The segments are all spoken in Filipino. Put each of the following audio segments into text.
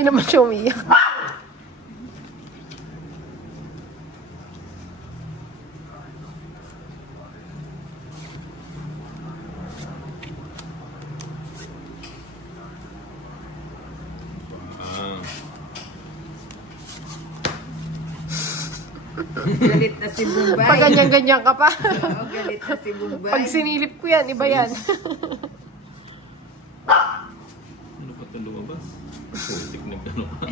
Hindi naman siya umiyak. Galit na si Bombay. Pag ganyan-ganyan ka pa. Oo, galit na si Bombay. Pag sinilip ko yan, iba yan. Ano pa ito lumabas? Putik na gano'n pa.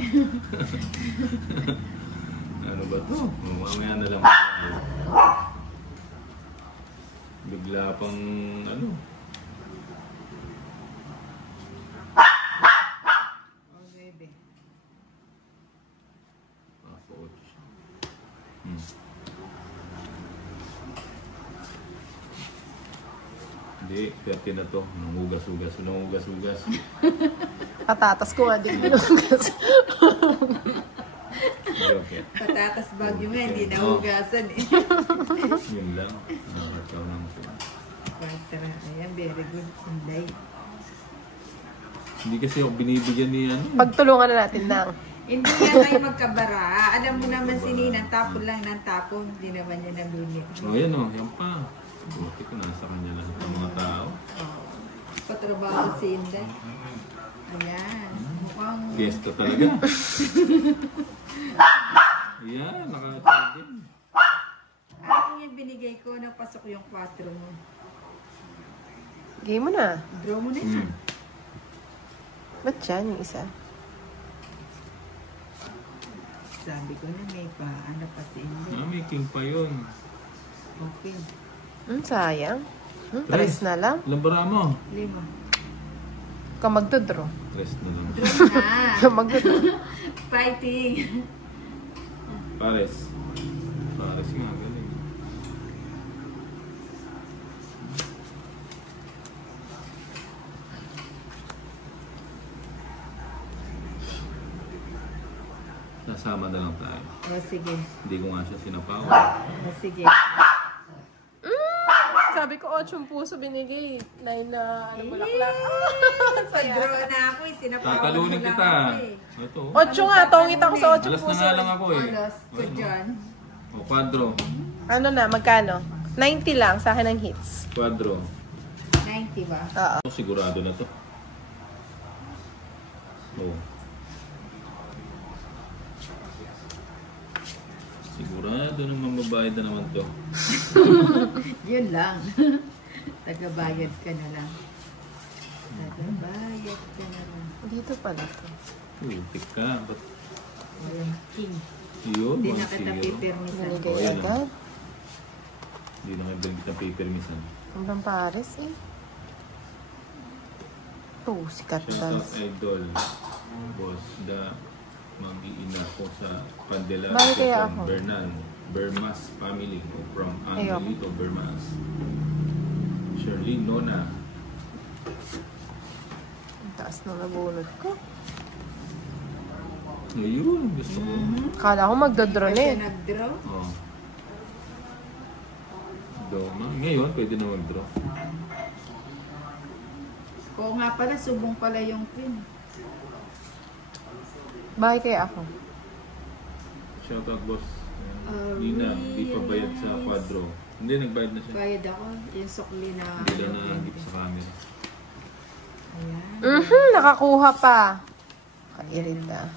Ano ba ito? Mamaya na lang. Bigla pang ano. Oh, baby. Hindi, swerte na to. Nangugas-ugas. Patatas ko nga din binugas. Okay. Patatas bagyo nga, hindi nahugasan eh. Yun lang. Nakakaw lang ko. Tara, ayan, very good. Sunday. Hindi kasi ako binibigyan ni ano. Pagtulungan na natin ng. Hindi yan kayo magkabara. Alam mo naman si Nina, tapon lang ng tapon. Hindi naman niya nabili. Oh, yan o. Yan pa. Buti ko nasa kanya lahat ng mga tao. Patrabaho si Inday. Ayan. Mukhang... Fiesta talaga. Ayan, nakatawag din. Ano yung binigay ko? Napasok yung 4 mo. Game mo na. Draw mo na yan. Ba't yan yung isa? Sabi ko na may pa. Ano pa si Inday? May king pa yun. Okay. Sayang. Tres na lang. Lambara mo. 5. Ka magdodraw. Tres na lang. Draw na. Ka magdodraw. Fighting. Pares. Pares nga, galing. Nasama na lang tayo. O, sige. Hindi ko nga siya sinapawan. O, sige. Sabi ko, 8 puso binigay. 9 na ano bulaklak. Pag-draw na ako eh. Sinapawan Tatalunin mo lang kita. ako eh. Ito. 8 nga, tongit ako sa 8 Alas na puso. nga lang ako eh. Alas ko dyan. O, quadro. Ano na, magkano? 90 lang sa akin ang hits. Quadro. 90 ba? Oo. Sigurado na to. Oo. Sigurado naman mabayad na naman to. Yun lang. Tagabayad ka na lang. Tagabayad ka na lang. Dito pala to. Tik ka. Ba't Ayan, king. yun? Hindi na kita 1-0. pipirmisan. Binigay Oh, yan agad. Hindi na kayo kita papermisan. Hanggang pares eh. Oh, sikat Shout dance. out idol. Boss, mag-iina ko sa Candela Bakit kaya from ako? Bernan. Bermas family from Ayoko. Angelito Bermas. Shirley Nona. Ang taas na nabunod ko. Ayun, gusto ko. Kala ko magdodraw na Kasi eh. nag-draw. Oh. Doma. Ngayon, pwede na mag-draw. Oo nga pala, subong pala yung queen. Bakit kaya ako? Shout out boss. Nina, di pa bayad sa quadro. Hindi, nagbayad na siya. Bayad ako, yung sukli na... Hindi lang nakagip sa camera. Ayan. Nakakuha pa. Kairita.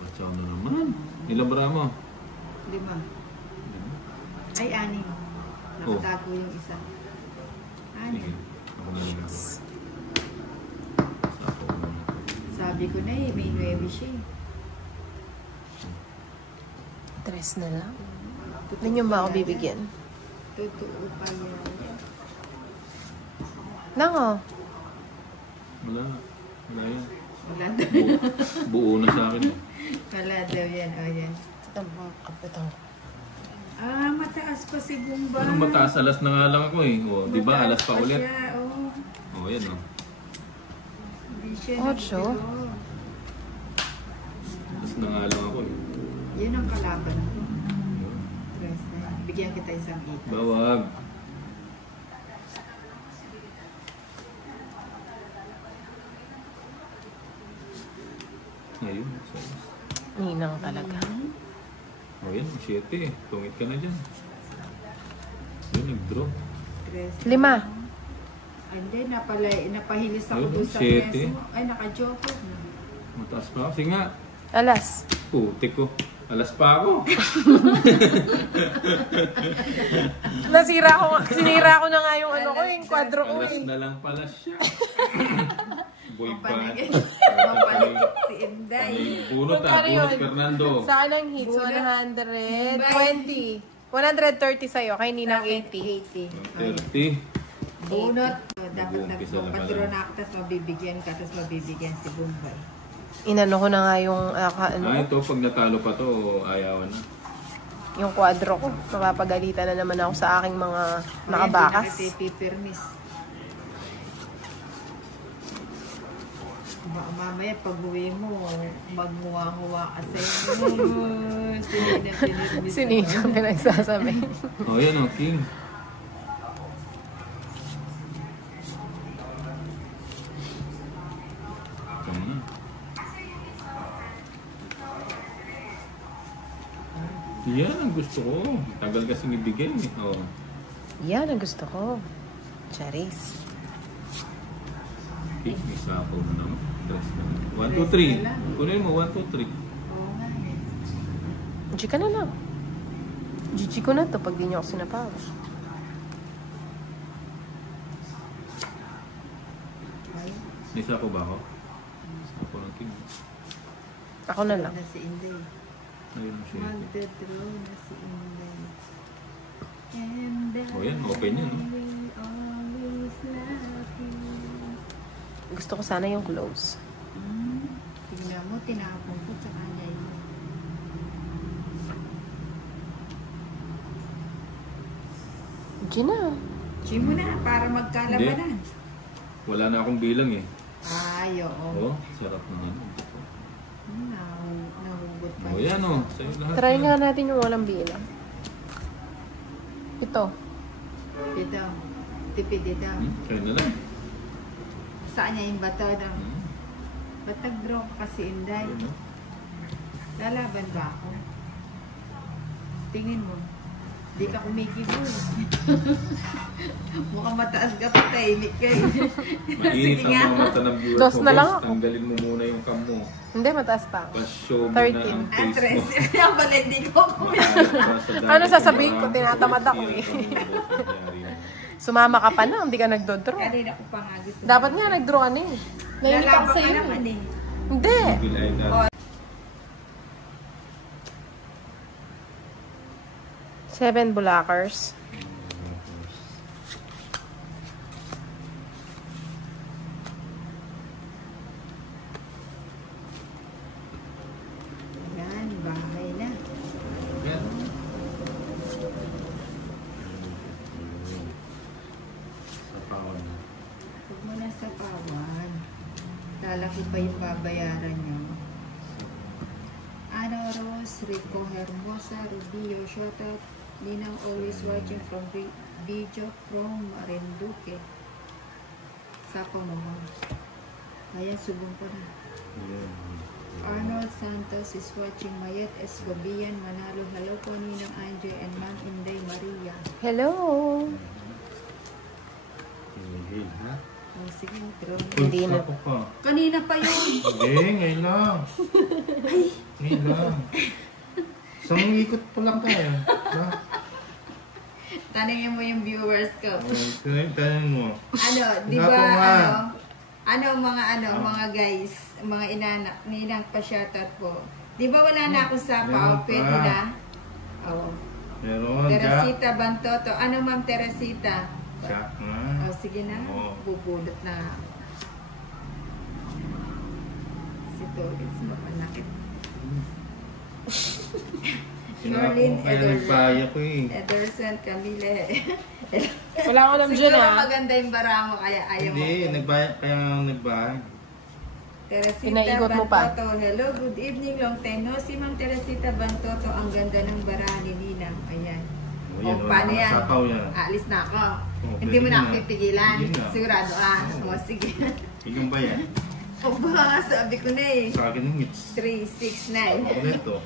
Patsaw na naman. Ilang bara mo? 5. Ay, 6. Nakatago yung isa. Sige. 6. Ako na lang ako. Sa ako na. Sabi ko na eh, may 9 siya eh. Tres na lang. Hindi ba ako bibigyan? Totoo pa yan. Nango. Wala. Wala yan. Wala daw. Buo na sa akin. Wala daw yan. O yan. Ito. Ah, mataas pa si Bumba. Anong mataas? Alas na nga lang ako eh. O, di ba? Alas pa ulit. Siya, oh. O, yan o. Hindi siya 8. nagdraw. Alas na nga lang ako eh. Yun ang kalaban ko. Tres na. Bigyan kita isang 8. Bawag. Ngayon, 6. Ninang talaga. O yan, 7. Tungit ka na dyan. Yun, nag-draw. 3. 5. Ay, hindi, napahilis ako Ayun, doon sa 7. preso. Ay, naka-joker na. Mataas pa. Kasi nga, Alas. putik ko. Alas pa ako. Sinira ko na nga yung ano ko, yung kwadro ko. Alas na lang pala siya. Boy ba? Mapalikit si Inday. Bunot Ano yun? Bunot Fernando. Sa akin ang hits, 120. 130 sa'yo, kay Ninang 80. 80. 30. Bunot. Dapat Mag-uumpisa lang nagpapadro na ako, tapos mabibigyan ka, tapos mabibigyan si Bombay. Inano ko na nga yung, Ito, pag natalo pa to, ayawan na. yung kwadro ko. Mapapagalitan na naman ako sa aking mga nakabakas. Ayan, pinakipipirmis. Mamaya pag uwi mo, magmuwa-muwa ka sa'yo. Sinina pinirmis. Sinino pinagsasabi. O, yan o, King. Yan ang gusto ko. Tagal kasing ibigay. Oh. Yan ang gusto ko. Charis. Okay, may sapo na naman. 1, 2, 3. Kunin mo, 1, 2, 3. Oo nga eh. GG ka na lang. GG ko na to pag di niyo ako sinapaw. May sapo ba ako? Sapo ng King. Ako na lang. Na si Inday. Ayun siya. Magdadrow na si Inday. And O yan, open yan. No? will always love you. Gusto ko sana yung close. Tingnan mo, tinapon ko sa kanya yun. GG na. Chi mo na, para magkalabanan. Wala na akong bilang eh. Ay, oo. Oh, sarap na ano. Nahugot pa. O yan o, sa'yo lahat. Try yan. nga natin yung walang bilang. Ito. Dito. Tipid dito. Sa'yo na lang. Saan niya yung bato daw? Hmm. Ba't nag-draw ka kasi, Inday? Ayun, no? Lalaban ba ako? Tingin mo. Di ka kumikibo. Mukhang mataas ka pa, tahimik ka. Mainit ang mga mata ng viewers Dos mo. na lang Guys, ako. tanggalin mo muna yung cam mo. Hindi, mataas pa ako. Pa-show mo 13. na ang face Atres. mo. Kaya pala hindi ko Maalit pa sa dami Ano sasabihin mga ko? Tinatamad ako yan, eh. ang nangyari mo. Sumama ka pa na, hindi ka nagdodraw. Kanina ko pa nga gusto. Dapat nga nagdraw ka na eh. Nainip ako Lalaban sa ka iyo naman eh. eh. Hindi. Bilay na. Oh. 7 Bulackers. Yan, bahay na. Yan. Sa paon. Huwag mo na sa pawan. Lalaki pa yung babayaran niyo. Ano, Rose, Rico Hermosa, Rubio, shoutout. Ninang always watching from video from Marinduque. Sapa mo mo. Ayan, subong ko na. Arnold Santos is watching. Mayet Escobian, Manalo. Hello po, Ninang Angie and Ma'am Inday Maria. Hello. Oh, sige, draw na. Hindi na. Sapo pa. Kanina pa yun. Hindi, ngayon lang. Ngayon lang. Isang ikot pa lang tayo. Ha? Tanungin mo yung viewers ko. Tanong mo. Ano, di Nga ba, po nga. mga guys, mga inanak, ninang pa-shoutout po. Di ba wala na ako sa Meron pao? Pwede pa. na? Oo. Meron, Teresita Bantoto. Ano, Ma'am Teresita? Jack nga. Oh, sige na. Oo. Bubulot na. Si Torres, mapanakit. Sinako kaya nagpaya ko eh. Ederson, Camille. Wala ko alam dyan Siguro ah. maganda yung bara mo, kaya ayaw Hindi, mo. nagbayad, kaya nagbayad. Teresita Pinaikot mo pa. Bantoto. Hello, good evening, long time no. Si Ma'am Teresita Bantoto, ang ganda ng bara ni Ninang. Ayan. O yan, paano wala yan? sapaw yan. Alis na ako. Oh, Hindi mo pwede na na. ako pipigilan. Hindi na. Sigurado ah. Oo. O, sige. Yung ba yan? O ba, sabi ko na eh. Sa akin yung it's 3, 6, 9. ako na ito.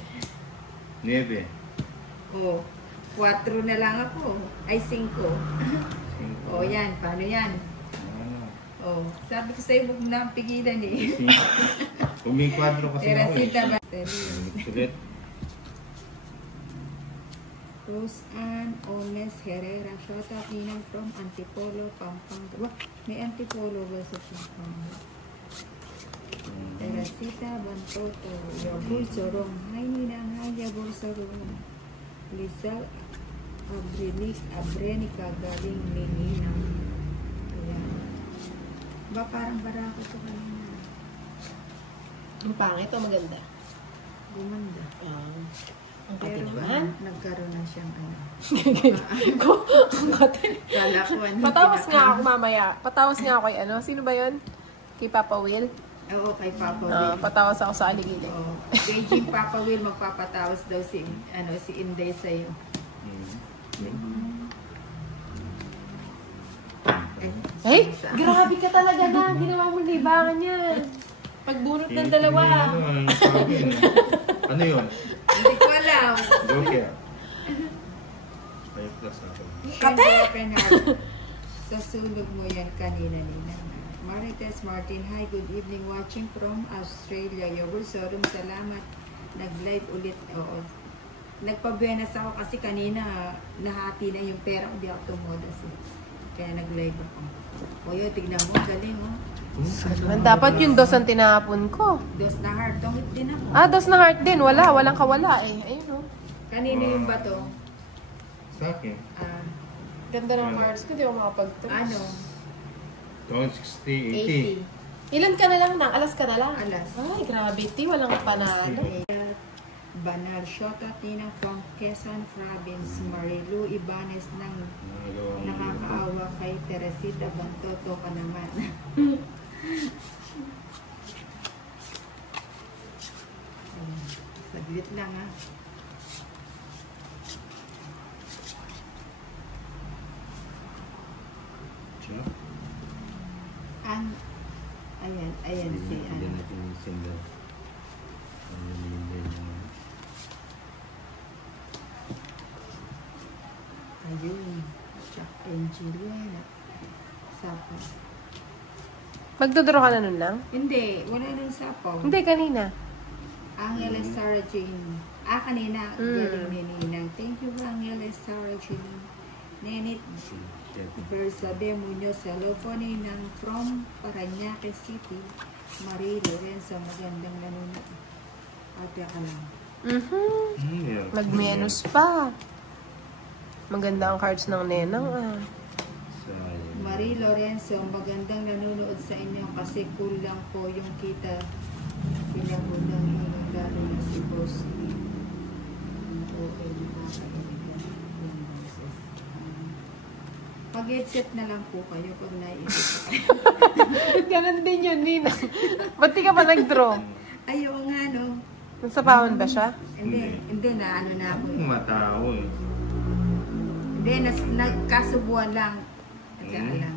9. O, 4 na lang ako. Ay, 5. O, yan. Paano yan? O, sabi ko sa'yo, huwag mo na ang pigilan eh. Kumikwadro kasi ako eh. Teresita ba? Sulit. Rose Ann Omes Herrera. Shout out Ninang from Antipolo, Pampanga. Wah, may Antipolo ba sa Pampanga? Teresita Bantoto. Yabul Sorong. Hi Ninang. Hi Yabul Sorong. Lizal Abrenica galing ni Ninang. Ayan. Ba parang barako to kanina. Ang pangit o maganda? Gumanda. Ang kati Pero ba, naman. nagkaroon na siyang ano. Ang kati. Kala ko ano. Patawas nga ako mamaya. Patawas nga ako kay ano. Sino ba yun? Kay Papa Will? Oo, kay Papa Will. Patawas ako sa aligili. Oo. Beijing Papa Will, magpapatawas daw si Inday sa'yo. Hey, grabe ka talaga na. Ginawa mo libangan yan. Pagbunot ng dalawa. Ano yun? Hindi ko alam. Joker. Ay, plus ako. Kate! Sa sulog mo yan kanina, Nina. Marites Martin, hi, good evening. Watching from Australia. Yobul Sorum, salamat. Nag-live ulit. Oo. Nagpabuenas ako kasi kanina nahati na yung pera. Hindi ako tumodas eh. Kaya nag-live ako. O yun, tignan mo. Galing, oh. Dapat yung dos ang tinapon ko. Dos na heart. Tungit din ako. Dos na heart din. Wala. Walang kawala eh. Ayun o. Kanino yung bato? Sa akin. Ganda ng cards ko. Di ako makapag-toss. Ano? 60, 80. Ilan ka na lang nang? Alas ka na lang? Alas. Ay, gravity. Walang panalo. Banal Shota Tina from Quezon Province. Marilu Ibanez ng nakakaawa kay Teresita Bantoto ka naman. Saglit lang ha. Ayan si Yan natin yung single. Ayun. Chuck Angelina. Sapa. Magdodoro ka na nun lang? Hindi. Wala nang sapaw. Hindi, kanina. Angeles Sarah Jane. Kanina. Galing ni Ninang. Thank you, Angeles Sarah Jane. Nenit Bersabe Muñoz. Hello po, Ninang. From Parañaque City. Marie Lorenzo. Magandang nanonood. Ate ka lang. Nagmenos pa. Maganda ang cards ng Nenang Marie Lorenzo, magandang nanonood sa inyo kasi kulang po yung kita. Pinakulang yung lalo na si Boss. Pag-headset na lang po kayo pag naiisip. Ganon din yun, Nina. Ba't di ka pa nag-draw? Ayaw nga, no? Nasa pahon ba siya? Hindi na, ano na ako. Matao eh. Hindi, nagkasubuan lang. Nagkaalam.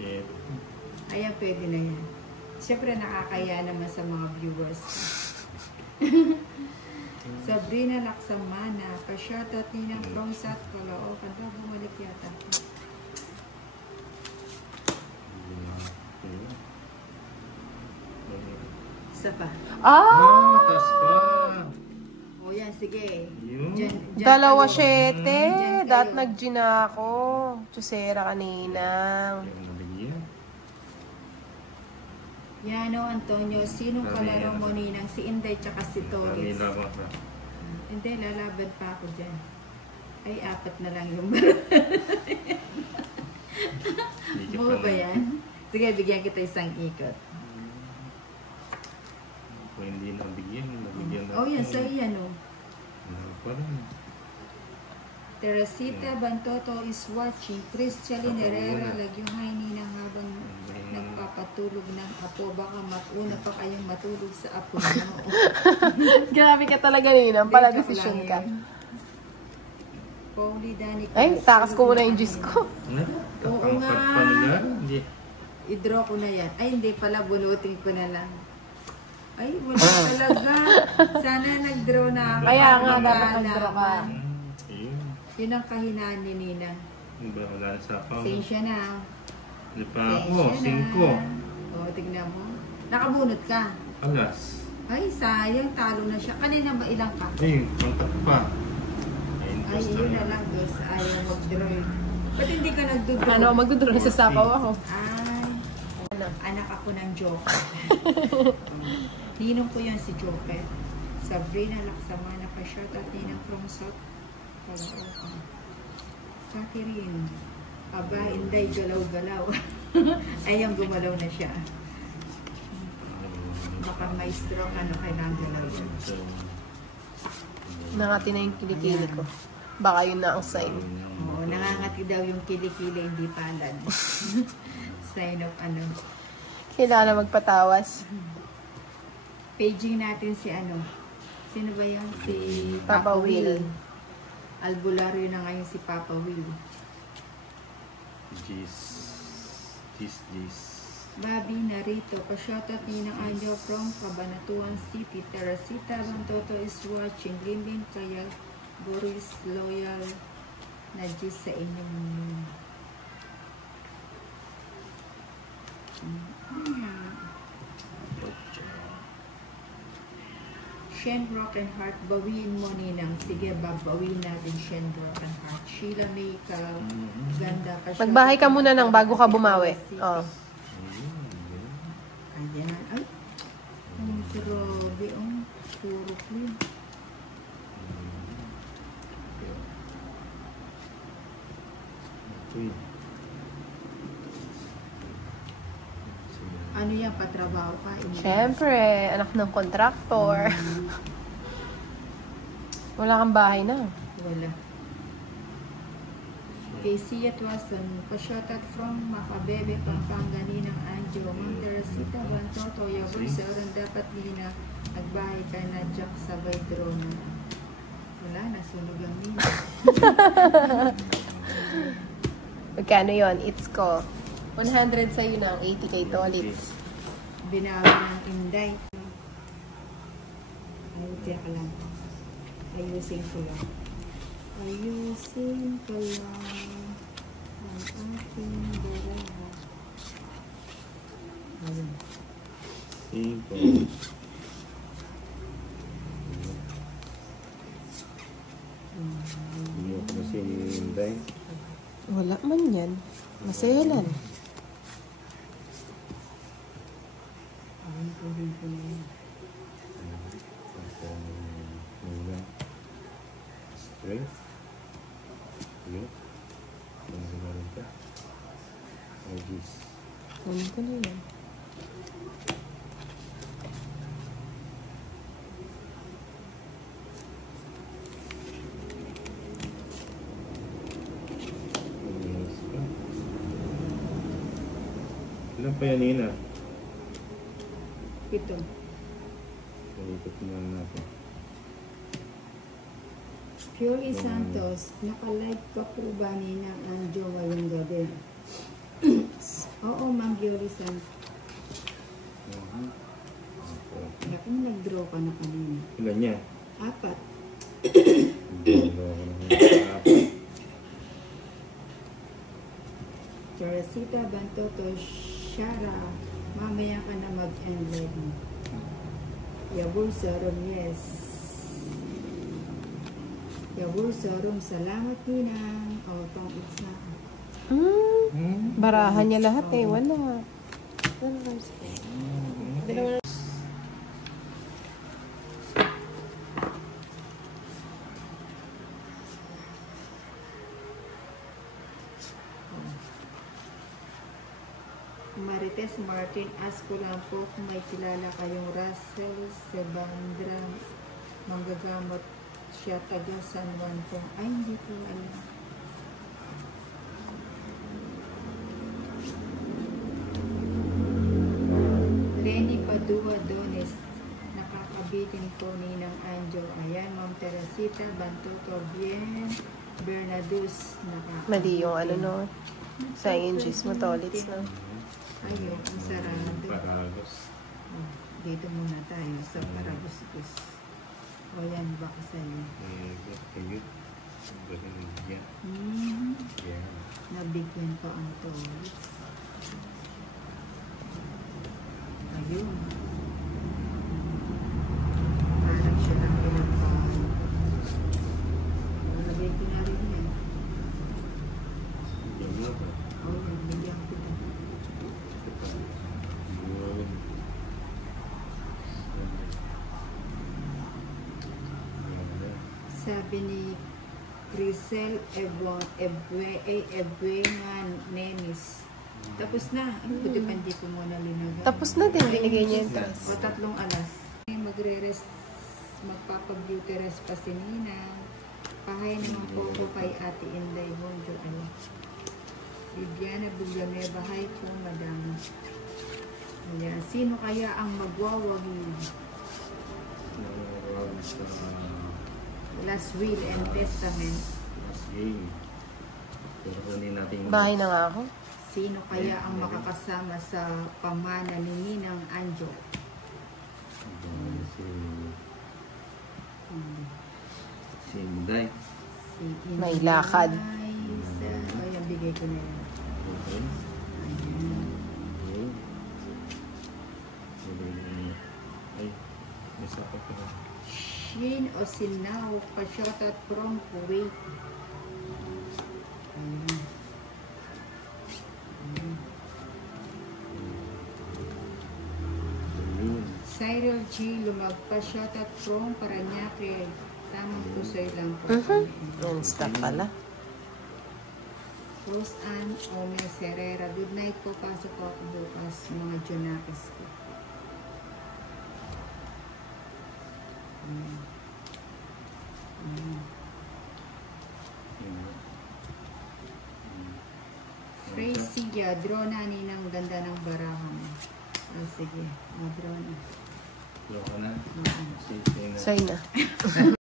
Shit. Ayan, pwede na yan. Siyempre, nakakaya naman sa mga viewers. Sabrina Laksamana, pa-shoutout Ninang from South Caloocan. Daw bumalik yata. Isa pa. Tas pa. O yan, sige. Yun. Dalawa kayo. 7. Dyan Dat kayo. nag-gina ako. Chusera kanina. Yano Antonio, sinong kalaro mo Ninang? Si Inday tsaka si Torres. Hindi, lalaban pa ako dyan. Ay, 4 na lang yung Mo ba yan? Sige, bigyan kita isang ikot. Kung hindi nabigyan natin. Oh, yan, sa iyan o. Parang Teresita Bantoto is watching. Christialine Herrera, lagyuhay Ninang habang nagpapatulog ng apo. Baka matuna pa kayong matulog sa apo mo. Grabe ka talaga, Nina. Pala decision ka. Pauli Dani. Ay, takas ko muna yung juice ko. Oo nga. Hindi. I-draw ko na yan. Ay, hindi pala. Bunutin ko na lang. Ay, wala talaga. Sana nag-draw na ako. Kaya nga, dapat nag-draw ka. Ayun. Yun ang kahinaan ni Nina. Wala na sa ako. Pasensya na. Hindi pa ako. 5. O, tignan mo. Nakabunot ka. Alas. Ay, sayang. Talo na siya. Kanina ba ilang ka? Ayun, kontak pa. Ayun, Ay, yun na lang. Dos, ayaw mag-draw. Ba't hindi ka nagdodraw? Ano, magduduro sa sapaw ako. Ay, anak ako ng Joker. Ninong ko yan si Joker. Sabrina Laksamana pa siya. At ninang from South Caloocan. Catherine. Aba, Inday, galaw-galaw. Ayang gumalaw na siya. Baka may stroke, kailangan galaw yan. Nangati na yung kilikili ko. Baka yun na ang sign. Oo, nangangati daw yung kilikili, hindi palad. Sign of Kailangan magpatawas. Paging natin si Sino ba yan? Si Papa Will. Albularyo na ngayon si Papa Will. Jeez. Bobby narito. Pa-shoutout ni ng Anjo from Cabanatuan City. Teresita Bantoto is watching. Limbin kaya Boris loyal na Diyos sa inyong Shenrock and Heart, bawiin mo Ninang. Sige, babawiin natin Shenrock and Heart. Sheila May, ganda pa siya. Magbahay ka muna nang bago ka bumawi. Oh. Ayan. Ay, ang grabe. Ang puro clean. Ano yan? Patrabaho ka? Siyempre, anak ng kontraktor. Wala kang bahay na. Wala. Kay Sia Tuason, pa-shoutout from Makabebe, Pampanga, Ninang Anjo, Mang Teresita, Bantoto, Yabon, sa oran dapat Nina, nagbahay ka na Jack sabay drone. Wala, nasunog ang Nina. Magkano yun? It's ko. 100 sa'yo ng 80 kay Tolits. Binawi ng Inday. Ay, teka lang. Ayusin ko lang. Ayusin ko lang ang aking dalawa. Ayun. 5. Bumok na si Inday. Wala man yan. Masaya lang. Straight. Yun. Meron ka. Jeez. Ano ko na yan? Ilan pa yan, Nina? 7. Ikot na natin. Purely Santos, naka-live ka po ba Ninang Anjo ngayong gabi? Oo, Ma'am Purely Santos. Naku, nag-draw ka na kanina. Ilan niya? 4. Teresita Bantoto, Shara, mamaya ka na mag-end live mo. Yabul Sarum, yes. Yabul Sarum, salamat Ninang. O, pang-its na. Barahan niya lahat eh. Wala. Dalawa. Marites Martin, ask ko lang po kung may kilala kayong Russell Sebandra, manggagamot siya, taga San Juan po. Ay, hindi ko alam. Lenny Padua Dones, nakakabitin po Ninang Anjo. Ayan, Ma'am Teresita Bantoto, bien Bernadus, nakakabitin. Mali yung ano no. Sa inches mo, Tolits no. Ayun, ang sarado. Paragos. Oh, dito muna tayo sa Paragusgus. O yan, baka sa'yo. Kayo. Ang galing yan. Yan. Nabigyan ko ang toys. Ayun. Parang siya lang pinagpahan. Nalagay ko na rin yan. Yan nga ba? Oo, nagbigyan ko na. Yun. Sabi ni Crisel Ebuengan Nenis. Tapos na. Ang puti pa hindi ko muna linaga. Tapos na din, binigay niya yung dress. O 3 alas. Magre-rest, magpapa-beauty rest pa si Nina. Pahay naman po ko kay Ate Inday Bonjo. Viviana Bugameva, hi po, madam. Ayan. Sino kaya ang magwawagi? Last will and testament. Last game. Pero kunin natin Bahay na nga ako. Sino kaya ang makakasama sa pamana ni Ninang Anjo? Si Inday. Si Inday. May lakad. Ayan, bigay ko na yan. Okay. Ayan. Okay. Ay, may sapat ka na. Shane Osinao, pa-shoutout from Kuwait. Ayan. Ayan. Cyril G. Lumagpa, shoutout from Paranaque. Tamang pusoy lang po. Non-stop pala. Rose Ann Ome Serrera. Good night po. Pasok po ako bukas. Mga Junakis ko. Freya, drona ninang ganda ng barahan. Sige, drona. Draw ka na. Oo. Sige na. Say na.